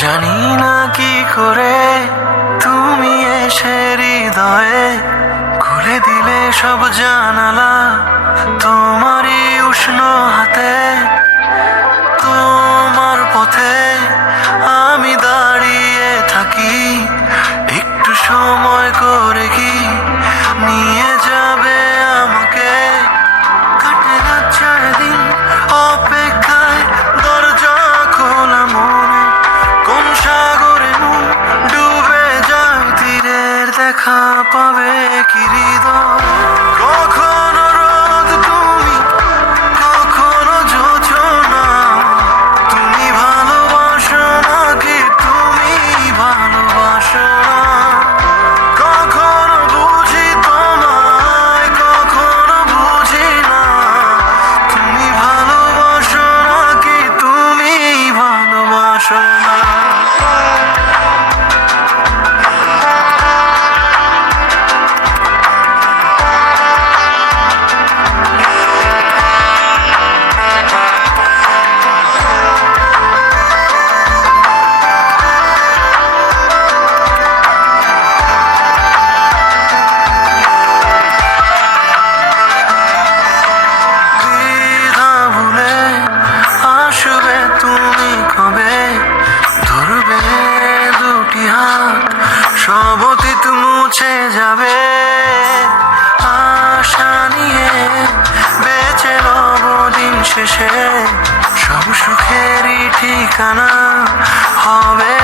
জানি না কি করে তুমি এসে হৃদয়ে খুলে দিলে সব জানালা তোমারই উষ্ণ হাতে। তোমার পথে আমি দাঁড়িয়ে থাকি, একটু সময় করে কি নিয়ে যাবে আমাকে। কাটে না 4 দিন অপেক্ষায়, দরজা খোলা মনে, কোন সাগরে মন ডুবে যায়, তীরের দেখা পাবে কি হৃদয়। কখনো রোদ তুমি, কখনো জোছনা, তুমি ভালোবাসো নাকি তুমি ভালোবাসো না। কখনো বুঝি তোমায়, কখনো বুঝি না, তুমি ভালোবাসো নাকি তুমি ভালোবাসো না। দ্বিধা ভুলে আসবে তুমি কবে, ধরবে দুটি হাত, সব অতীত মুছে যাবে। আশা নিয়ে বেঁচে রব দিন শেষে, সব সুখেরই ঠিকানা হবে